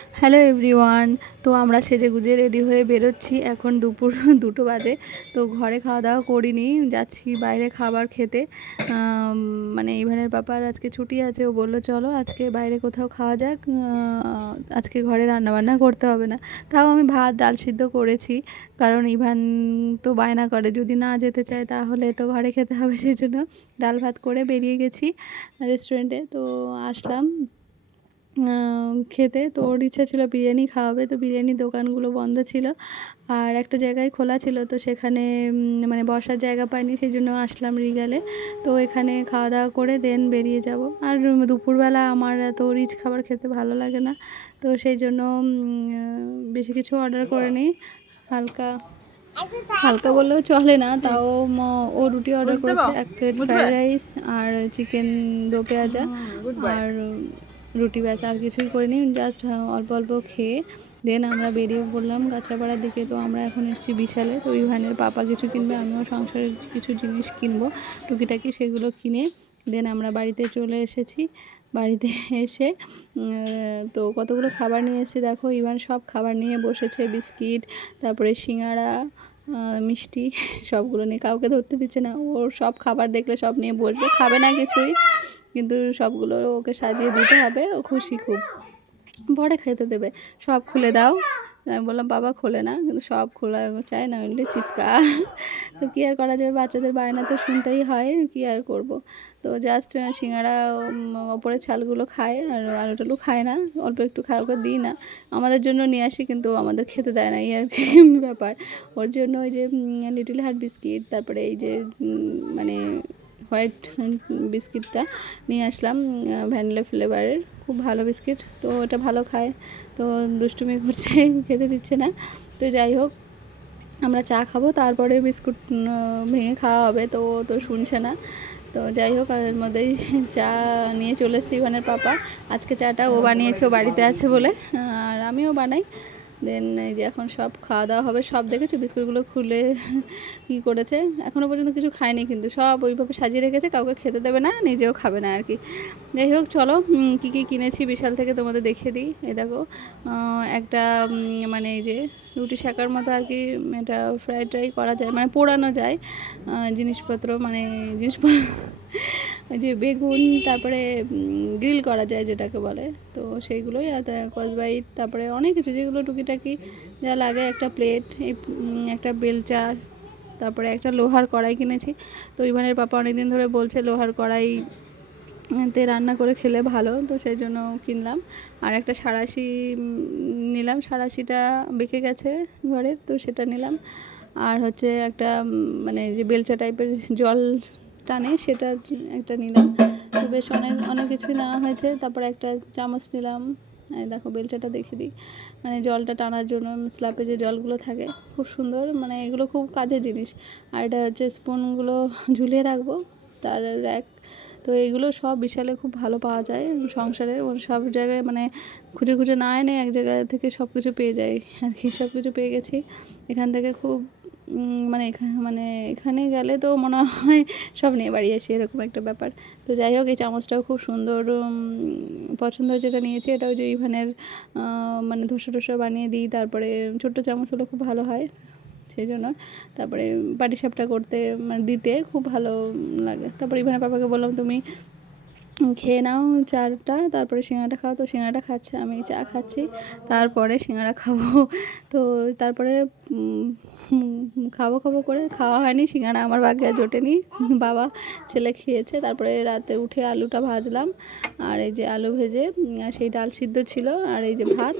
Hello everyone. তো আমরা সেজেগুজে ready হয়ে বেরোচ্ছি, এখন দুপুর 2টো বাজে। তো ঘরে খাওয়া দাওয়া করিনি, যাচ্ছি বাইরে খাবার খেতে। মানে ইভানের পাপার আজকে ছুটি আছে, ও বললো চলো আজকে বাইরে কোথাও খাওয়া যাক, আজকে ঘরে রান্নাবান্না করতে হবে না। তাও আমি ভাত ডাল সিদ্ধ করেছি, কারণ ইভান তো বায়না করে যদি না যেতে চায় তাহলে তো ঘরে খেতে হবে, সেই জন্য ডাল ভাত করে বেরিয়ে গেছি রেস্টুরেন্টে। তো আসলাম খেতে। তো ওর ইচ্ছা ছিল বিরিয়ানি খাওয়াবে, তো বিরিয়ানির দোকানগুলো বন্ধ ছিল আর একটা জায়গায় খোলা ছিল, তো সেখানে মানে বসার জায়গা পাইনি, সেই জন্য আসলাম রিগালে। তো এখানে খাওয়া দাওয়া করে দেন বেরিয়ে যাব। আর দুপুরবেলা আমার এত রিচ খাবার খেতে ভালো লাগে না, তো সেই জন্য বেশি কিছু অর্ডার করে নিই। হালকা হালকা বললেও চলে না, তাও ও রুটি অর্ডার করেছে, 1 প্লেট ফ্রাইড রাইস আর চিকেন দো পেঁয়াজা আর রুটি, ব্যাস আর কিছুই করিনি, জাস্ট অল্প অল্প খেয়ে দেন আমরা বেরিয়ে পড়লাম কাঁচরাপাড়ার দিকে। তো আমরা এখন এসেছি বিশালে। তো ইভানের পাপা কিছু কিনবে, আমিও সংসারের কিছু জিনিস কিনবো টুকিটাকি, সেগুলো কিনে দেন আমরা বাড়িতে চলে এসেছি। বাড়িতে এসে তো কতগুলো খাবার নিয়ে এসেছি দেখো, ইভান সব খাবার নিয়ে বসেছে, বিস্কিট, তারপরে সিঙ্গাড়া, মিষ্টি, সবগুলো নিয়ে, কাউকে ধরতে দিচ্ছে না। ওর সব খাবার দেখলে সব নিয়ে বসবে, খাবে না কিছুই, কিন্তু সবগুলো ওকে সাজিয়ে দিতে হবে, ও খুশি খুব, পরে খেতে দেবে। সব খুলে দাও, আমি বললাম বাবা খোলে না, কিন্তু সব খোলা চায় না, হলে চিৎকার। তো কী আর করা যাবে, বাচ্চাদের বায়না তো শুনতেই হয়, কী আর করব। তো জাস্ট সিঙ্গাড়া ওপরের ছালগুলো খায়, আর আলু টালু খায় না, অল্প একটু খায়, ওকে দিই না। আমাদের জন্য নিয়ে আসি, কিন্তু আমাদের খেতে দেয় না, এই আর কি ব্যাপার। ওর জন্য ওই যে লিটল হার্ট বিস্কিট, তারপরে এই যে মানে হোয়াইট বিস্কিটটা নিয়ে আসলাম, ভ্যানিলা ফ্লেভারের, খুব ভালো বিস্কিট, তো ওটা ভালো খায়। তো দুষ্টুমি করছে, খেতে দিচ্ছে না। তো যাই হোক, আমরা চা খাবো, তারপরে বিস্কুট ভেঙে খাওয়া হবে, তো ও তো শুনছে না। তো যাই হোক, এর মধ্যেই চা নিয়ে চলে এসেছি ইভানের পাপা। আজকে চাটা ও বানিয়েছে, ও বাড়িতে আছে বলে, আর আমিও বানাই। দেন এই যে এখন সব খাওয়া দাওয়া হবে। সব দেখেছো বিস্কুটগুলো খুলে কী করেছে, এখনও পর্যন্ত কিছু খায়নি, কিন্তু সব ওইভাবে সাজিয়ে রেখেছে, কাউকে খেতে দেবে না, নিজেও খাবে না আর কি। যাই হোক চলো, কী কী কিনেছি বিশাল থেকে তোমাদের দেখিয়ে দিই। এই দেখো, একটা মানে এই যে রুটি শাকার মতো আর কি, এটা ফ্রাই ট্রাই করা যায়, মানে পোড়ানো যায় জিনিসপত্র, মানে জিনিসপত্র ওই যে বেগুন, তারপরে গ্রিল করা যায় যেটাকে বলে, তো সেইগুলোই, আর কসবাইট, তারপরে অনেক কিছু যেগুলো টুকিটাকি যা লাগে, একটা প্লেট, এই একটা বেলচা, তারপরে একটা লোহার কড়াই কিনেছি। তো ইভানের পাপা অনেকদিন ধরে বলছে লোহার কড়াই তে রান্না করে খেলে ভালো, তো সেই জন্য কিনলাম। আর একটা সাঁড়াশি নিলাম, সাঁড়াশিটা বেঁকে গেছে ঘরের, তো সেটা নিলাম। আর হচ্ছে একটা মানে যে বেলচা টাইপের জল টানে, সেটা একটা নিলাম। তো বেশ অনেক অনেক কিছুই নেওয়া হয়েছে। তারপরে একটা চামচ নিলাম, এই দেখো বেলচাটা দেখে দিই, মানে জলটা টানার জন্য স্ল্যাপে যে জলগুলো থাকে, খুব সুন্দর, মানে এগুলো খুব কাজের জিনিস। আর এটা হচ্ছে স্পুনগুলো ঝুলিয়ে রাখবো, তার র্যাক। তো এগুলো সব বিশালে খুব ভালো পাওয়া যায়, সংসারে সব জায়গায়, মানে খুঁজে খুঁজে না এনে এক জায়গা থেকে সব কিছু পেয়ে যায় আর কি, সব কিছু পেয়ে গেছি এখান থেকে। খুব মানে এখানে গেলে তো মনে হয় সব নিয়ে বাড়ি আসি, এরকম একটা ব্যাপার। তো যাই হোক, এই চামচটাও খুব সুন্দর পছন্দ, যেটা নিয়েছি এটাও যে ইভানের মানে ধোসা টোসা বানিয়ে দিই, তারপরে ছোট্ট চামচ হলো খুব ভালো হয় সেই জন্য। তারপরে পাটিসাপটা করতে মানে দিতে খুব ভালো লাগে। তারপরে ইভানের পাপাকে বললাম তুমি খেয়ে নাও চাটা, তারপরে সিঙ্গাড়াটা খাও। তো সিঙ্গাড়াটা খাচ্ছে, আমি চা খাচ্ছি, তারপরে সিঙ্গাড়া খাবো। তো তারপরে খাবো খাবো করে খাওয়া হয়নি, সিঙ্গাড়া আমার ভাগ্যে আর জোটেনি, বাবা ছেলে খেয়েছে। তারপরে রাতে উঠে আলুটা ভাজলাম, আর এই যে আলু ভেজে সেই ডাল সিদ্ধ ছিল, আর এই যে ভাত,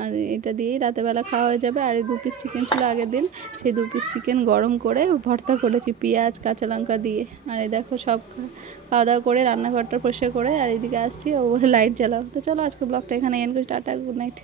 আর এটা দিয়েই রাতেরবেলা খাওয়া হয়ে যাবে। আর এই 2 পিস চিকেন ছিল আগের দিন, সেই 2 পিস চিকেন গরম করে ভর্তা করেছি পেঁয়াজ কাঁচা লঙ্কা দিয়ে। আর এই দেখো সব খাওয়া দাওয়া করে রান্নাঘরটা পরিষ্কার করে আর এইদিকে আসছি, ও বলে লাইট জ্বালাও। তো চলো আজকে ব্লগটা এখানে এন্ড করছি, টাটা, গুড নাইট।